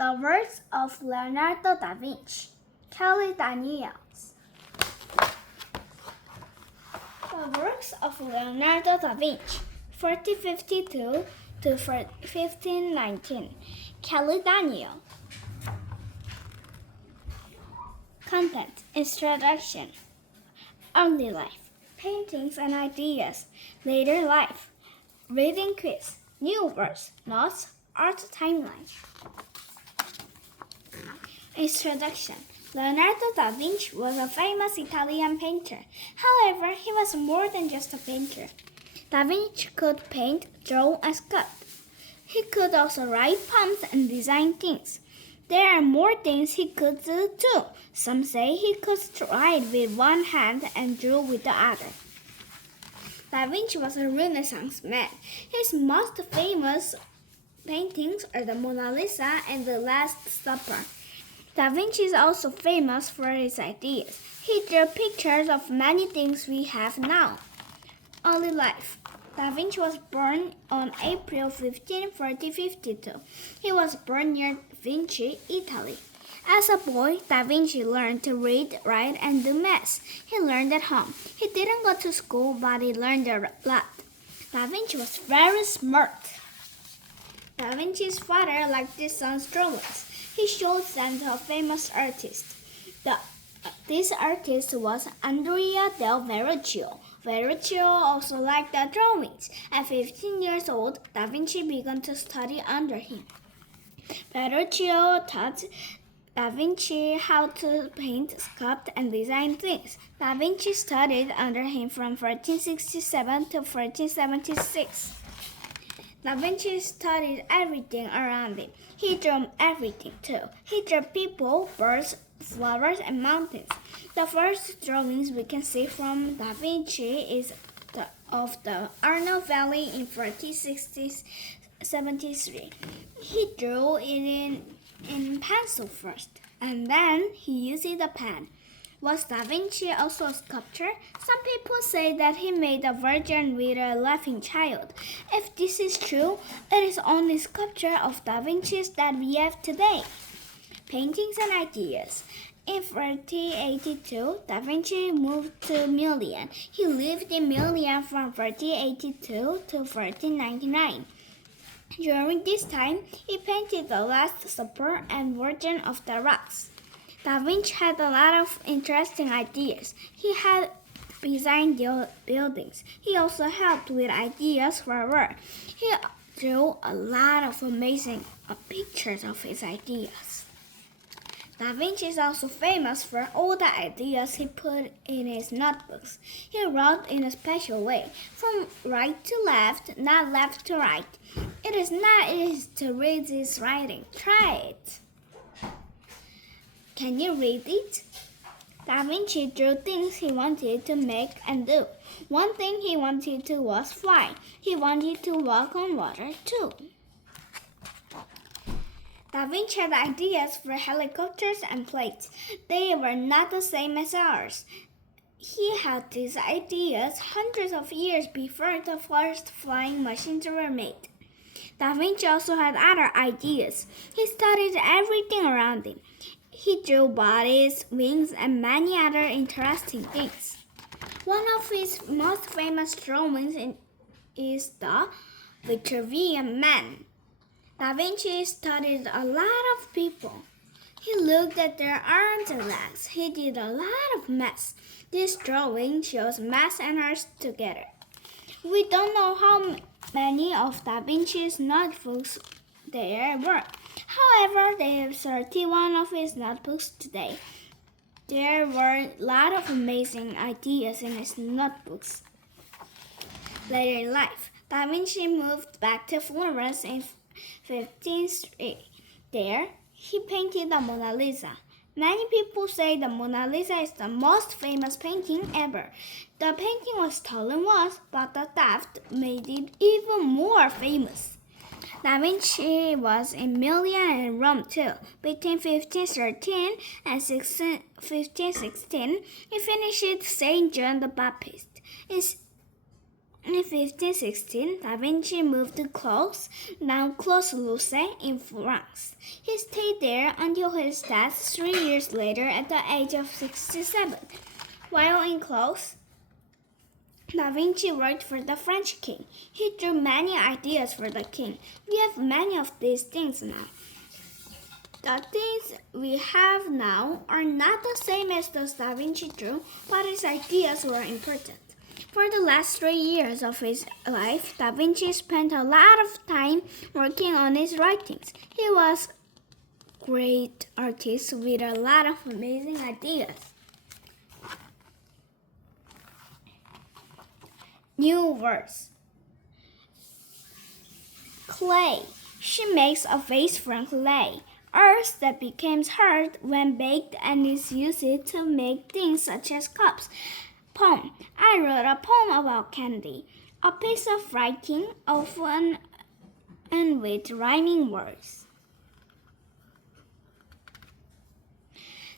The works of Leonardo da Vinci. Kelly Daniels. The works of Leonardo da Vinci, 1452 to 1519. Kelly Daniel. Content. Introduction. Early life. Paintings and ideas. Later life. Reading quiz. New words. Notes. Art timeline. Introduction. Leonardo da Vinci was a famous Italian painter. However, he was more than just a painter. Da Vinci could paint, draw, and sculpt. He could also write poems and design things. There are more things he could do too. Some say he could write with one hand and draw with the other. Da Vinci was a Renaissance man. His most famous paintings are the Mona Lisa and the Last Supper. Da Vinci is also famous for his ideas. He drew pictures of many things we have now. Early life. Da Vinci was born on April 15, 1452. He was born near Vinci, Italy. As a boy, Da Vinci learned to read, write, and do math. He learned at home. He didn't go to school, but he learned a lot. Da Vinci was very smart. Da Vinci's father liked his son's drawings. He showed them to a famous artist. This artist was Andrea del Verrocchio. Verrocchio also liked the drawings. At 15 years old, Da Vinci began to study under him. Verrocchio taught Da Vinci how to paint, sculpt, and design things. Da Vinci studied under him from 1467 to 1476. Da Vinci studied everything around him. He drew everything too. He drew people, birds, flowers, and mountains. The first drawings we can see from Da Vinci is of the Arno Valley in 1473. He drew it in pencil first, and then he used the pen. Was Da Vinci also a sculptor? Some people say that he made a Virgin with a laughing child. If this is true, it is only sculpture of Da Vinci's that we have today. Paintings and ideas. In 1482, Da Vinci moved to Milan. He lived in Milan from 1482 to 1499. During this time, he painted the Last Supper and Virgin of the Rocks. Da Vinci had a lot of interesting ideas. He had designed buildings. He also helped with ideas for work. He drew a lot of amazing pictures of his ideas. Da Vinci is also famous for all the ideas he put in his notebooks. He wrote in a special way, from right to left, not left to right. It is not easy to read this writing. Try it. Can you read it? Da Vinci drew things he wanted to make and do. One thing he wanted to was fly. He wanted to walk on water too. Da Vinci had ideas for helicopters and planes. They were not the same as ours. He had these ideas hundreds of years before the first flying machines were made. Da Vinci also had other ideas. He studied everything around him. He drew bodies, wings, and many other interesting things. One of his most famous drawings is the Vitruvian Man. Da Vinci studied a lot of people. He looked at their arms and legs. He did a lot of math. This drawing shows math and art together. We don't know how many of Da Vinci's notebooks there were. However, there are 31 of his notebooks today. There were a lot of amazing ideas in his notebooks. Later in life, Da Vinci moved back to Florence in 1503. There, he painted the Mona Lisa. Many people say the Mona Lisa is the most famous painting ever. The painting was stolen once, but the theft made it even more famous. Da Vinci was in Milan and Rome too. Between 1513 and 1516, he finished St. John the Baptist. In In 1516, Da Vinci moved to Clos, now Clos-Lucé in France. He stayed there until his death 3 years later at the age of 67. While in Clos, Da Vinci worked for the French king. He drew many ideas for the king. We have many of these things now. The things we have now are not the same as those Da Vinci drew, but his ideas were important. For the last 3 years of his life, Da Vinci spent a lot of time working on his writings. He was a great artist with a lot of amazing ideas. New words. Clay. She makes a vase from clay. Earth that becomes hard when baked and is used to make things such as cups. Poem. I wrote a poem about candy. A piece of writing, often and with rhyming words.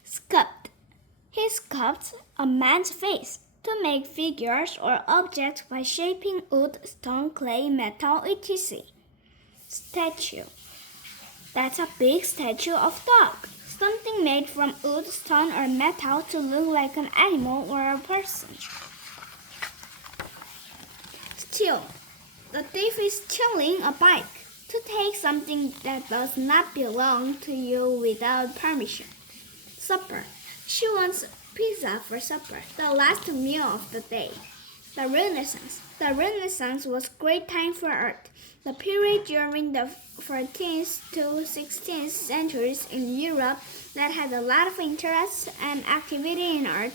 Sculpt. He sculpts a man's face to make figures or objects by shaping wood, stone, clay, metal, etc. Statue. That's a big statue of dog. Something made from wood, stone, or metal to look like an animal or a person. Steal. The thief is stealing a bike to take something that does not belong to you without permission. Supper. She wants pizza for supper, the last meal of the day. The Renaissance. The Renaissance was a great time for art. The period during the 14th to 16th centuries in Europe that had a lot of interest and activity in art,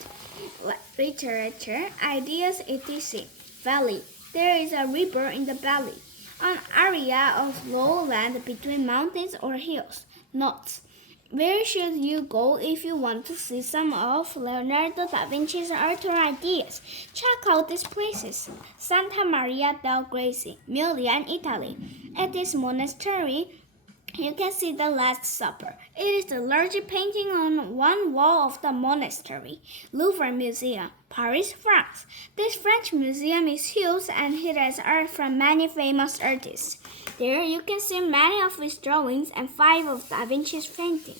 literature, ideas, etc. Valley. There is a river in the valley, an area of lowland between mountains or hills. Notes. Where should you go if you want to see some of Leonardo da Vinci's art or ideas? Check out these places. Santa Maria del Grazie, Milan, Italy. At this monastery, you can see the Last Supper. It is the largest painting on one wall of the monastery. Louvre Museum, Paris, France. This French museum is huge and it has art from many famous artists. There you can see many of his drawings and 5 of Da Vinci's paintings.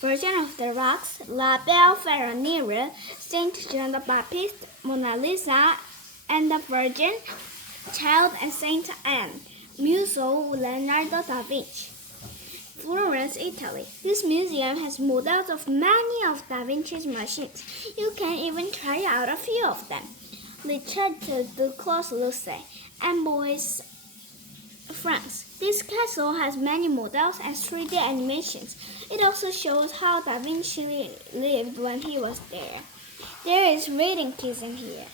Virgin of the Rocks, La Belle Ferronniere, Saint John the Baptist, Mona Lisa, and the Virgin, Child and Saint Anne. Museo Leonardo da Vinci. Florence, Italy. This museum has models of many of Da Vinci's machines. You can even try out a few of them. Le Château de Clos-Lucé, Amboise, France. This castle has many models and 3D animations. It also shows how Da Vinci lived when he was there. There is reading keys in here.